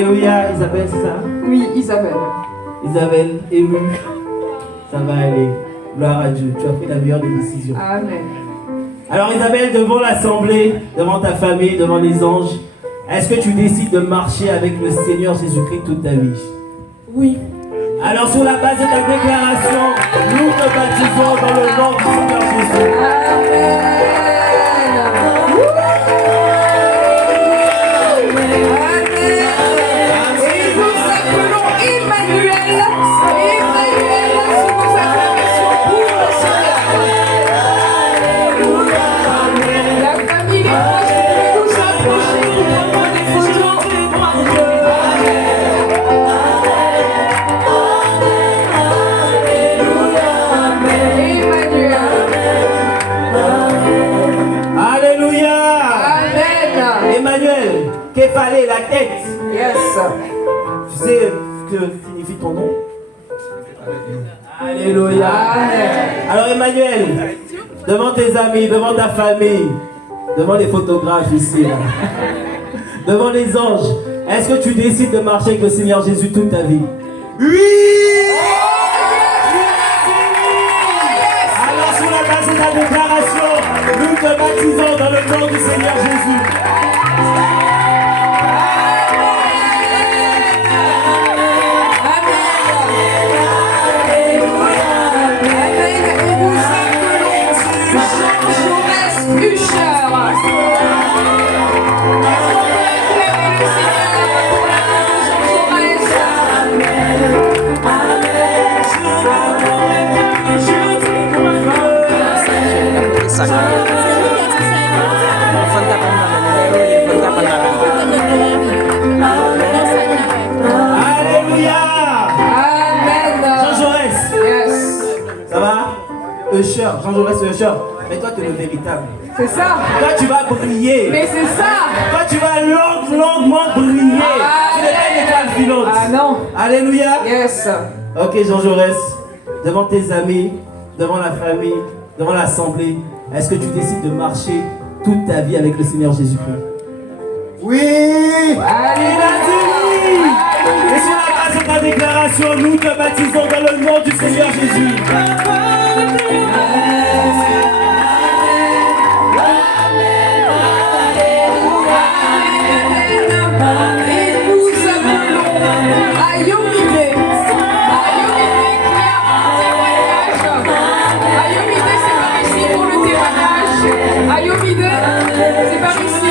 Alléluia, Isabelle, c'est ça? Oui, Isabelle. Isabelle, émue, ça va aller. Gloire à Dieu, tu as pris la meilleure des décisions. Amen. Alors Isabelle, devant l'assemblée, devant ta famille, devant les anges, est-ce que tu décides de marcher avec le Seigneur Jésus-Christ toute ta vie? Oui. Alors sur la base de ta déclaration, nous te baptisons dans le nom du Seigneur Jésus. Amen. Et nous appelons Emmanuel. Emmanuel, sous nos acclamations pour le Seigneur. La famille est proche, vous nous approchez, nous prenons des photos. Alléluia. Amen. Emmanuel, Képhale, la tête. Yes. Tu sais ce que signifie ton nom? Alléluia. Amen. Alors Emmanuel, devant tes amis, devant ta famille, devant les photographes ici, là, devant les anges, est-ce que tu décides de marcher avec le Seigneur Jésus toute ta vie? Oui. Alors sur la base de ta déclaration, nous te baptisons dans le nom du Seigneur Jésus. Alléluia. Amen. Jean Jaurès, Yes. ça va? Usher, Jean Jaurès Usher, mais toi tu es le véritable. C'est ça. Toi tu vas briller. Mais c'est ça. Toi tu vas longuement briller. Tu n'es pas une étoile filante. Ah non. Alléluia. Yes. Ok Jean Jaurès, devant tes amis, devant la famille, devant l'assemblée, est-ce que tu décides de marcher toute ta vie avec le Seigneur Jésus-Christ? Oui. Il a dit oui. Et sur la base de ta déclaration, nous te baptisons dans le nom du Seigneur Jésus. Et nous appelons Ayomide. Ayomide, c'est par ici pour le témoignage. Ayomide, c'est par ici.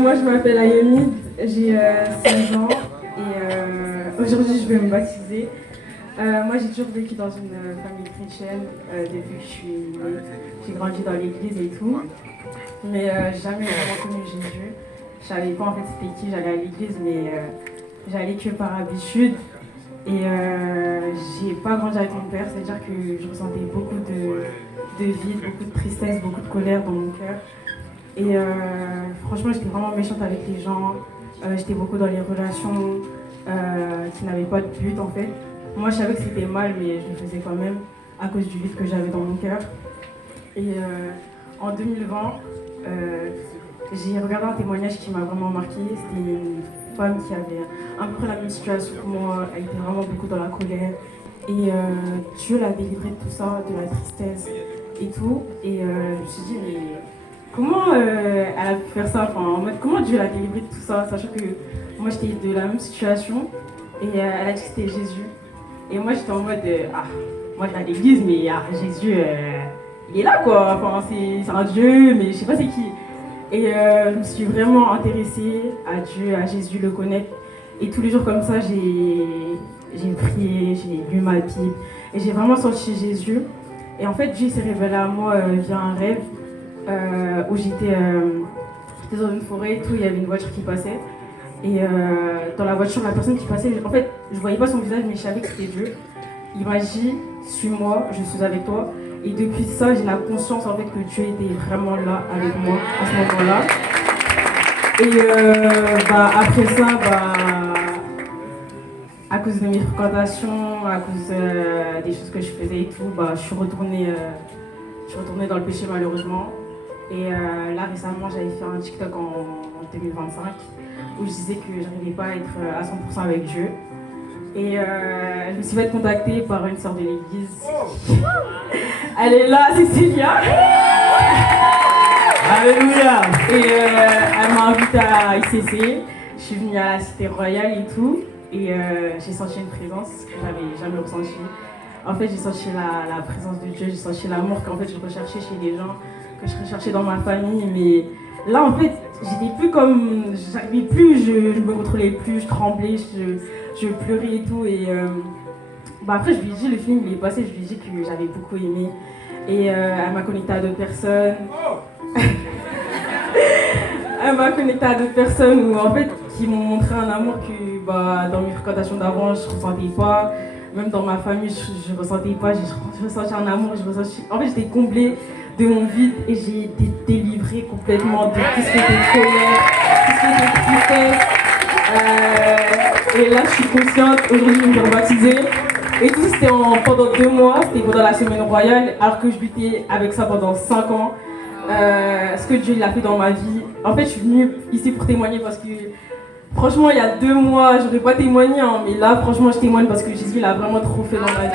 Moi je m'appelle Ayomide, j'ai 16 ans et aujourd'hui je vais me baptiser. Moi j'ai toujours vécu dans une famille chrétienne depuis que je suis née. J'ai grandi dans l'église et tout, mais jamais vraiment connu Jésus. Je savais pas en fait c'était qui, j'allais à l'église mais j'allais que par habitude. Et j'ai pas grandi avec mon père, c'est-à-dire que je ressentais beaucoup de vide, beaucoup de tristesse, beaucoup de colère dans mon cœur. Et franchement, j'étais vraiment méchante avec les gens. J'étais beaucoup dans les relations qui n'avaient pas de but en fait. Moi, je savais que c'était mal, mais je le faisais quand même à cause du vide que j'avais dans mon cœur. Et en 2020, j'ai regardé un témoignage qui m'a vraiment marqué. C'était une femme qui avait un peu la même situation que moi. Elle était vraiment beaucoup dans la colère. Et Dieu l'a délivrée de tout ça, de la tristesse et tout. Et je me suis dit, mais comment elle a pu faire ça, enfin, en mode, comment Dieu l'a délivrée de tout ça, sachant que moi j'étais de la même situation et elle a dit que c'était Jésus. Et moi j'étais en mode, moi je vais à l'église, mais Jésus, il est là quoi, enfin, c'est un Dieu, mais je sais pas c'est qui. Et je me suis vraiment intéressée à Dieu, à Jésus, le connaître. Et tous les jours comme ça, j'ai prié, j'ai lu ma Bible et j'ai vraiment senti Jésus. Et en fait, Dieu s'est révélé à moi via un rêve. Où j'étais dans une forêt et tout, il y avait une voiture qui passait. Et dans la voiture, la personne qui passait, en fait, je voyais pas son visage, mais je savais que c'était Dieu. Il m'a dit, suis-moi, je suis avec toi. Et depuis ça, j'ai la conscience en fait que Dieu était vraiment là avec moi à ce moment-là. Et après ça, à cause de mes fréquentations, à cause des choses que je faisais et tout, je suis retournée dans le péché malheureusement. Et là récemment, j'avais fait un TikTok en 2025 où je disais que j'arrivais pas à être à 100% avec Dieu. Et je me suis fait contacter par une sœur de l'église. Elle est là, Cécilia. Alléluia. Et elle m'a invitée à ICC. Je suis venue à la Cité Royale et tout. Et j'ai senti une présence que j'avais jamais ressentie. En fait, j'ai senti la présence de Dieu, j'ai senti l'amour qu'en fait je recherchais chez les gens, que je recherchais dans ma famille. Mais là, en fait, j'étais plus comme... J'arrivais plus, je me contrôlais plus, je tremblais, je pleurais et tout. Et après, je lui ai dit, le film il est passé, je lui ai dit que j'avais beaucoup aimé. Et elle m'a connectée à d'autres personnes. Elle m'a connectée à d'autres personnes où, en fait, qui m'ont montré un amour que dans mes fréquentations d'avant, je ne ressentais pas. Même dans ma famille, je ne ressentais pas. J'ai ressenti un amour. En fait, j'étais comblée de mon vide et j'ai été délivrée complètement de tout ce qui était colère, tout ce qui était tristesse. Et là, je suis consciente. Aujourd'hui, je vais me faire baptiser. Et tout c'était pendant 2 mois. C'était pendant la semaine royale, alors que je luttais avec ça pendant 5 ans. Ce que Dieu l'a fait dans ma vie. En fait, je suis venue ici pour témoigner parce que franchement, il y a 2 mois, j'aurais pas témoigné, hein, mais là, franchement, je témoigne parce que Jésus l'a vraiment trop fait dans ma vie.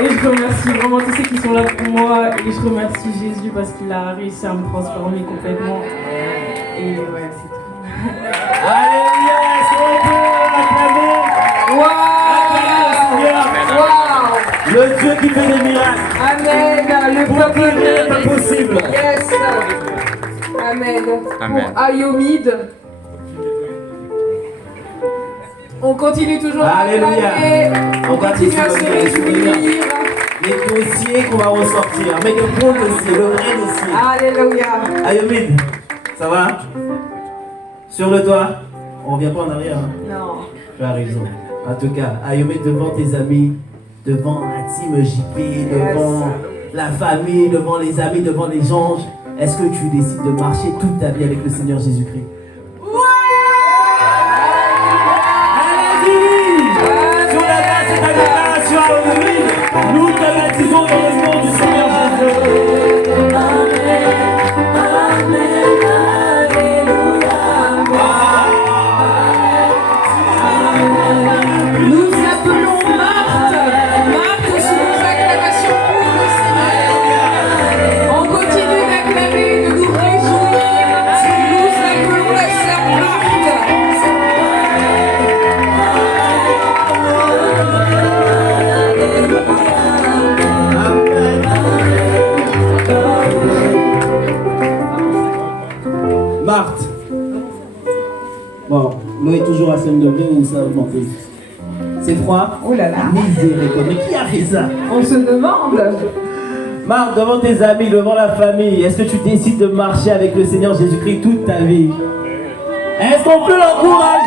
Et je remercie vraiment tous ceux qui sont là pour moi. Et je remercie Jésus parce qu'il a réussi à me transformer complètement. Et ouais, c'est tout. Alléluia. Est-ce qu'on peut l'acclamer? Le Dieu qui fait des miracles. Amen. Le peuple n'est pas possible. Yes. Amen. Amen. Pour Ayomide. On continue toujours à Alléluia. acclamer. On continue à se réjouir. Les dossiers qu'on va ressortir. Mais le bon dossier, le vrai dossier. Alléluia. Ayomide, ça va? Sur le toit? On revient pas en arrière. Hein? Non. Tu as raison. En tout cas, Ayomide devant tes amis, devant la team JP, devant la famille, devant les amis, devant les anges. Est-ce que tu décides de marcher toute ta vie avec le Seigneur Jésus-Christ? Sur la base de ta déclaration à Ayomide, nous te baptisons dans le nom du Seigneur Jésus. Amen. Nous appelons Marthe sous nos acclamations pour le Seigneur. On continue d'acclamer, de nous réjouir. Nous appelons la sœur Marthe. Marthe. Bon, l'eau est toujours à 5 degrés ou ça a augmenté? C'est froid? Oh là là. Miséricorde. Mais qui a fait ça? On se demande. Marthe, devant tes amis, devant la famille, est-ce que tu décides de marcher avec le Seigneur Jésus-Christ toute ta vie? Est-ce qu'on peut l'encourager?